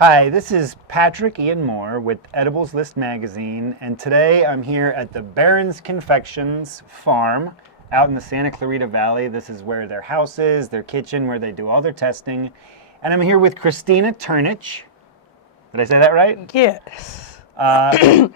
Hi, this is Patrick Ian Moore with Edibles List Magazine, and today I'm here at the Barron's Confections farm out in the Santa Clarita Valley. This is where their house is, their kitchen, where they do all their testing. And I'm here with Kristina Turnich. Did I say that right? Yes.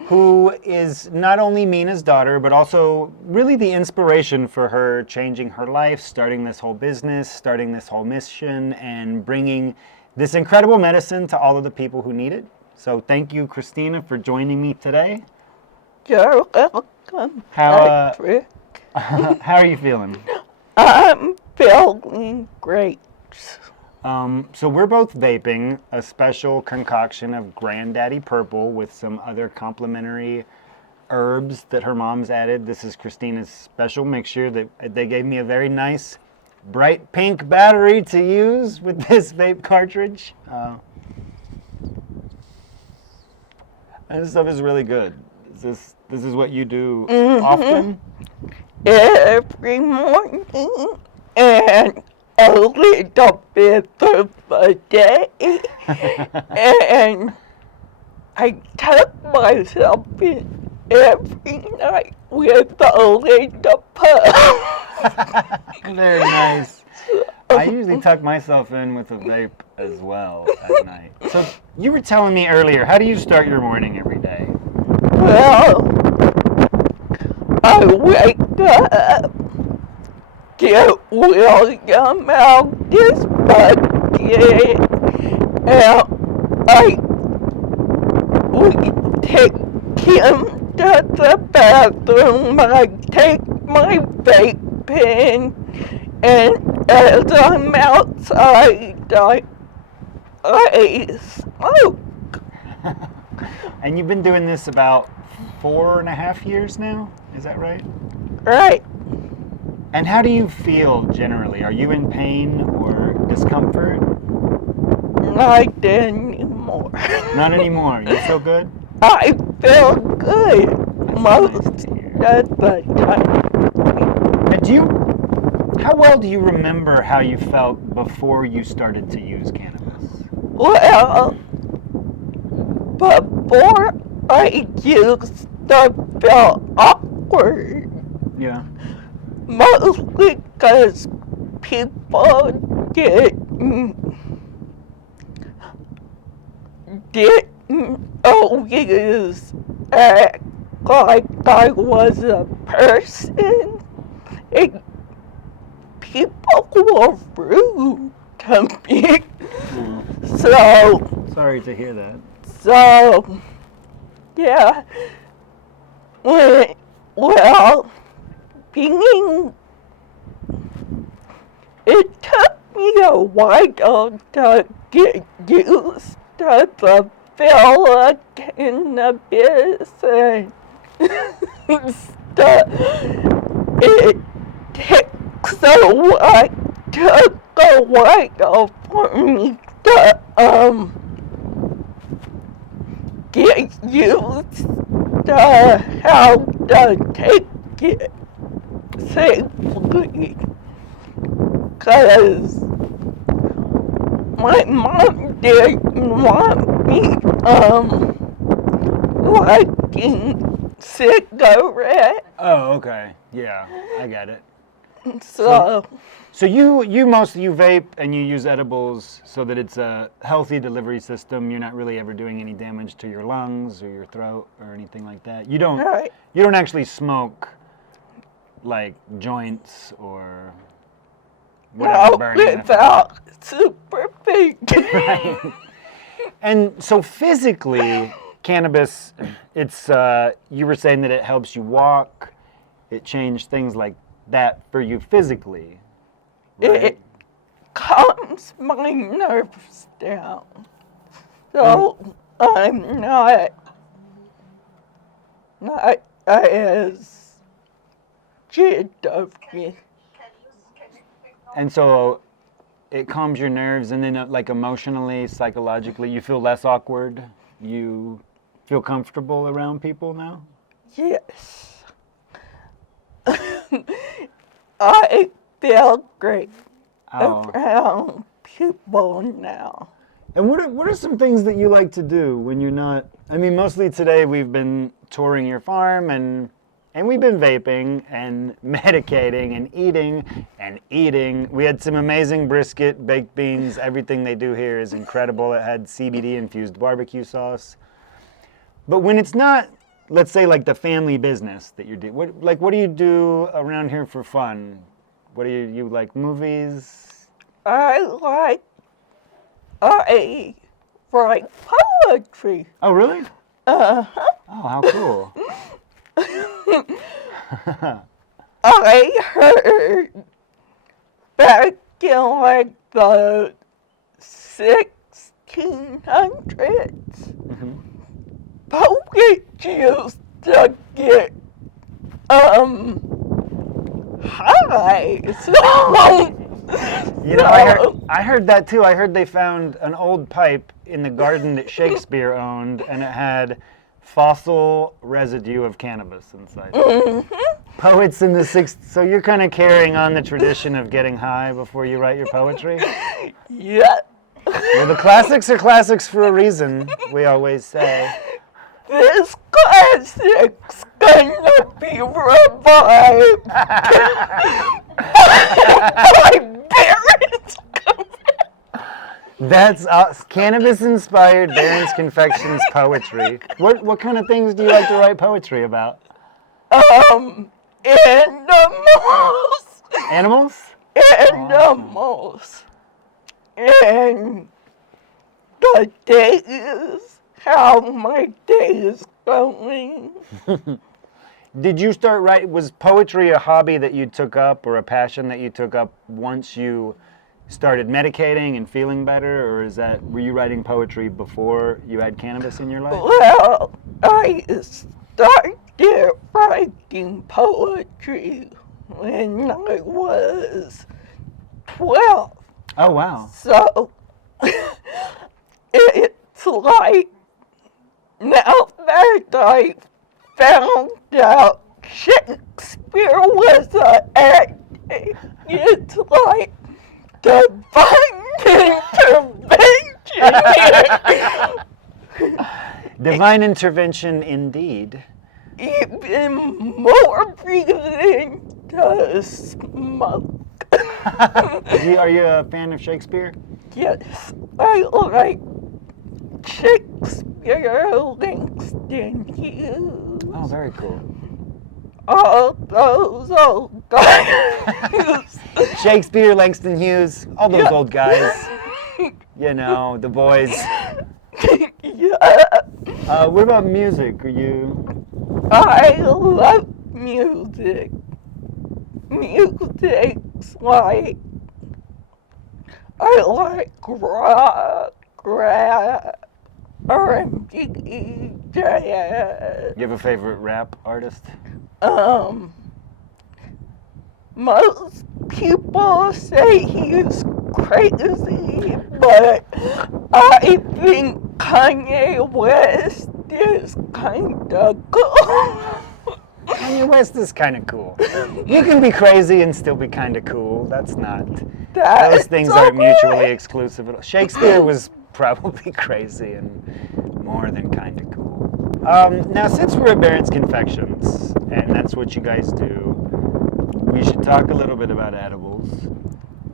Who is not only Mina's daughter, but also really the inspiration for her changing her life, starting this whole business, starting this whole mission, and bringing this incredible medicine to all of the people who need it. So thank you, Kristina, for joining me today. You're welcome, How Patrick. are you feeling? I'm feeling great. So we're both vaping a special concoction of Granddaddy Purple with some other complementary herbs that her mom's added. This is Kristina's special mixture that they gave me a very nice bright pink battery to use with this vape cartridge. And this stuff is really good. This is what you do often? Every morning and a little bit of a day. And I tuck myself in every night with a little puff. Very nice. I usually tuck myself in with a vape as well at night. So you were telling me earlier, how do you start your morning every day? Well, I wake up, get William out this bucket, and we take him to the bathroom. I take my vape pen, and as I'm outside, I smoke. And you've been doing this about 4.5 years now? Is that right? Right. And how do you feel generally? Are you in pain or discomfort? Not anymore. Not anymore. You feel good? I feel good That's most nice to hear. of the time. And how well do you remember how you felt before you started to use cannabis? Well, before I used to feel awkward, Yeah. mostly because people didn't always act like I was a person. And people were rude to me. So, Sorry to hear that. yeah. Well, it took me a while to get used to the feel of cannabis and stuff. It takes took a while for me to get used to how to take it safely, because my mom didn't want me liking cigarettes. Oh, okay. Yeah, I get it. So you mostly vape and you use edibles so that it's a healthy delivery system. You're not really ever doing any damage to your lungs or your throat or anything like that. You don't right. you don't actually smoke like joints or whatever No, burning in a without super big. Right. And so physically, cannabis, it's you were saying that it helps you walk, it changed things like that for you physically, right? It calms my nerves down. So I'm not as jittery. And so it calms your nerves, and then like emotionally, psychologically, you feel less awkward. You feel comfortable around people now? Yes. I feel great Oh, around people now. And what are some things that you like to do when you're not? I mean, mostly today we've been touring your farm and we've been vaping and medicating and eating. We had some amazing brisket, baked beans. Everything they do here is incredible. It had CBD infused barbecue sauce. But when it's not, let's say, like the family business that you do, what do you do around here for fun? What do you like? Movies? I write poetry. Oh, really? Uh-huh. Oh, how cool. I heard back in like the 1600s, poets used to get high. You know, I heard that too. I heard they found an old pipe in the garden that Shakespeare owned, and it had fossil residue of cannabis inside. Poets in the 60s. So you're kind of carrying on the tradition of getting high before you write your poetry? Yeah. Well, the classics are classics for a reason, we always say. This classic's gonna be revived by Barrett's. That's cannabis-inspired Barron's Confections poetry. What kind of things do you like to write poetry about? Animals. Animals? Animals. And the days, how my day is going. Did you start writing, was poetry a hobby that you took up or a passion that you took up once you started medicating and feeling better, or were you writing poetry before you had cannabis in your life? Well, I started writing poetry when I was 12. Oh, wow. So, it's like, now that I found out Shakespeare was an addict, it's like divine intervention. Divine intervention indeed. Even more reason to smoke. Are you a fan of Shakespeare? Yes, I like Shakespeare, Langston Hughes. Oh, very cool. All those old guys. Shakespeare, Langston Hughes, all those old guys. You know, the boys. Yeah. What about music? Are you? I love music. Music's like, I like rock, rap, R&B, jazz. You have a favorite rap artist? Most people say he's crazy, but I think Kanye West is kinda cool. Kanye West is kind of cool. You can be crazy and still be kind of cool. Those things aren't mutually exclusive at all. Shakespeare was probably crazy and more than kind of cool. Now, since we're at Barron's Confections, and that's what you guys do, we should talk a little bit about edibles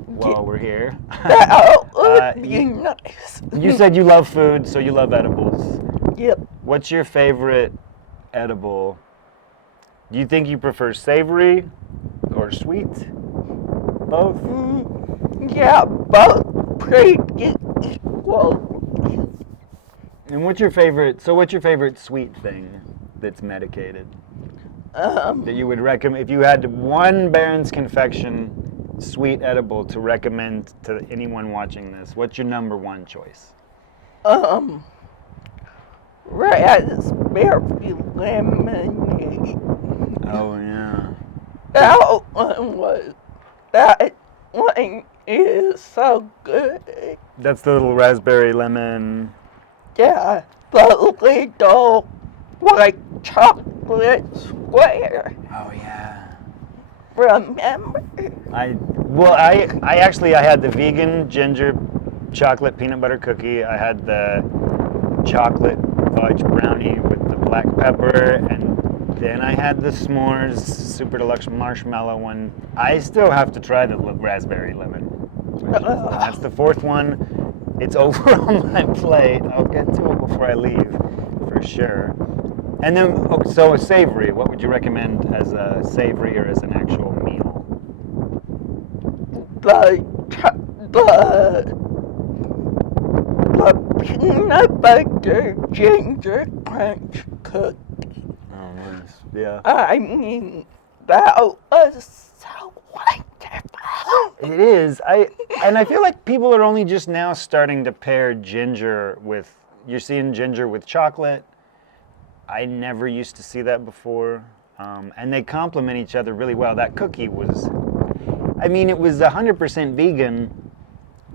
while we're here. That would be nice. You said you love food, so you love edibles. Yep. What's your favorite edible? Do you think you prefer savory or sweet? Both? Yeah, both pretty equal. And what's your favorite sweet thing that's medicated? That you would recommend, if you had one Barron's Confection sweet edible to recommend to anyone watching this, what's your number one choice? Raspberry lemonade. Oh, yeah. That one is so good. That's the little raspberry lemon. Yeah, the little, like, chocolate square. Oh, yeah. Remember? I had the vegan ginger chocolate peanut butter cookie. I had the chocolate fudge brownie with the black pepper, and then I had the s'mores super deluxe marshmallow one. I still have to try the raspberry lemon. That's the fourth one. It's over on my plate. I'll get to it before I leave, for sure. And then, so a savory. What would you recommend as a savory or as an actual meal? The peanut butter ginger crunch cookie. Oh, nice. Yeah. I mean, that was so wonderful. It is. And I feel like people are only just now starting to pair ginger with. You're seeing ginger with chocolate. I never used to see that before, and they complement each other really well. That cookie was, I mean, it was 100% vegan.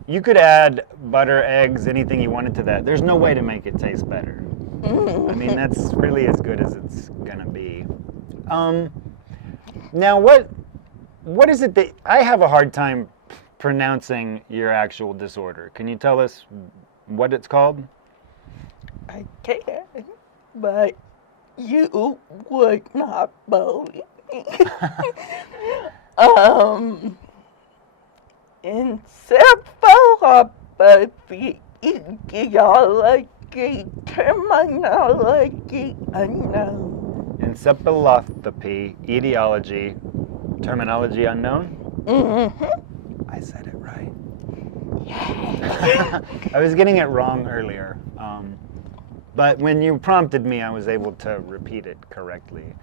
You could add butter, eggs, anything you wanted to that. There's no way to make it taste better. I mean, that's really as good as it's gonna be. Now, what is it that I have a hard time pronouncing your actual disorder? Can you tell us what it's called? I can, but you would not believe me. Encephalopathy, etiology, terminology unknown. Encephalopathy, etiology, terminology unknown? Mm-hmm. I said it right. I was getting it wrong earlier. But when you prompted me, I was able to repeat it correctly.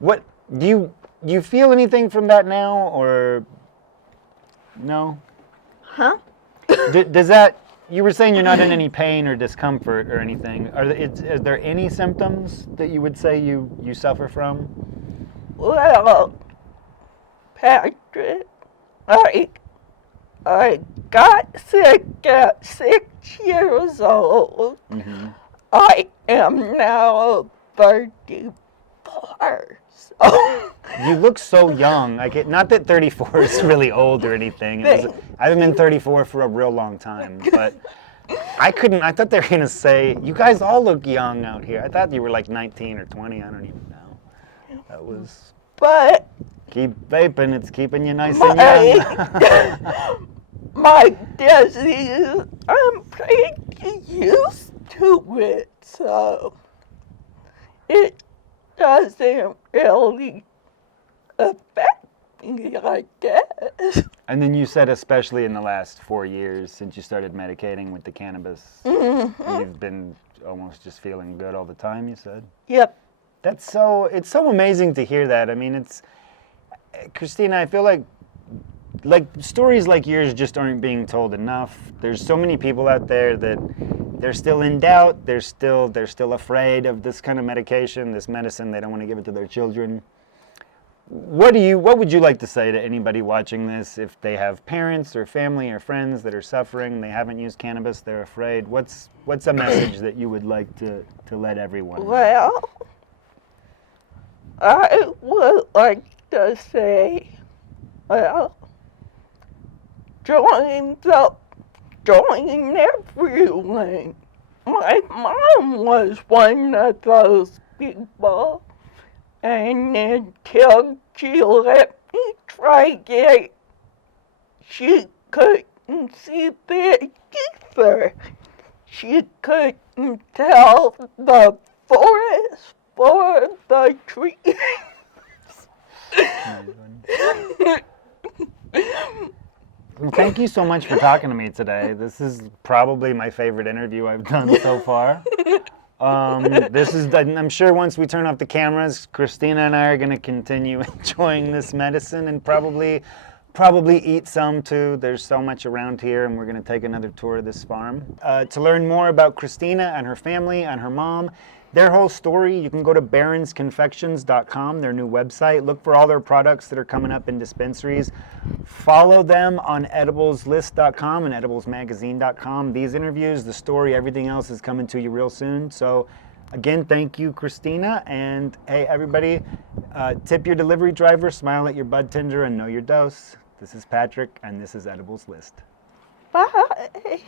What do you feel anything from that now, or no? Huh? Does that? You were saying you're not in any pain or discomfort or anything. Is there any symptoms that you would say you suffer from? Well, Patrick, I got sick at 6 years old. Mm-hmm. I am now 34. So. You look so young. Not that 34 is really old or anything. I haven't been 34 for a real long time, but I thought they were going to say, you guys all look young out here. I thought you were like 19 or 20. I don't even know. That was... But... Keep vaping. It's keeping you nice and young. My disease, I'm pretty used to it, so it doesn't really affect me, I guess. And then you said especially in the last 4 years since you started medicating with the cannabis, you've been almost just feeling good all the time, you said? Yep. It's so amazing to hear that. I mean, Kristina, I feel like stories like yours just aren't being told enough. There's so many people out there that they're still in doubt. They're still afraid of this kind of medication, this medicine. They don't want to give it to their children. What would you like to say to anybody watching this if they have parents or family or friends that are suffering, they haven't used cannabis, they're afraid? What's a message that you would like to let everyone know? Well, I would like to say, well, join everyone. My mom was one of those people, and until she let me try it, she couldn't see the ether. She couldn't tell the forest for the trees. Well, thank you so much for talking to me today. This is probably my favorite interview I've done so far. I'm sure once we turn off the cameras, Kristina and I are going to continue enjoying this medicine and probably eat some too. There's so much around here, and we're going to take another tour of this farm. To learn more about Kristina and her family and her mom, their whole story, you can go to baronsconfections.com, their new website. Look for all their products that are coming up in dispensaries. Follow them on ediblesList.com and ediblesmagazine.com. These interviews, the story, everything else is coming to you real soon. So again, thank you, Kristina. And hey, everybody, tip your delivery driver, smile at your bud tender, and know your dose. This is Patrick, and this is Edibles List. Bye.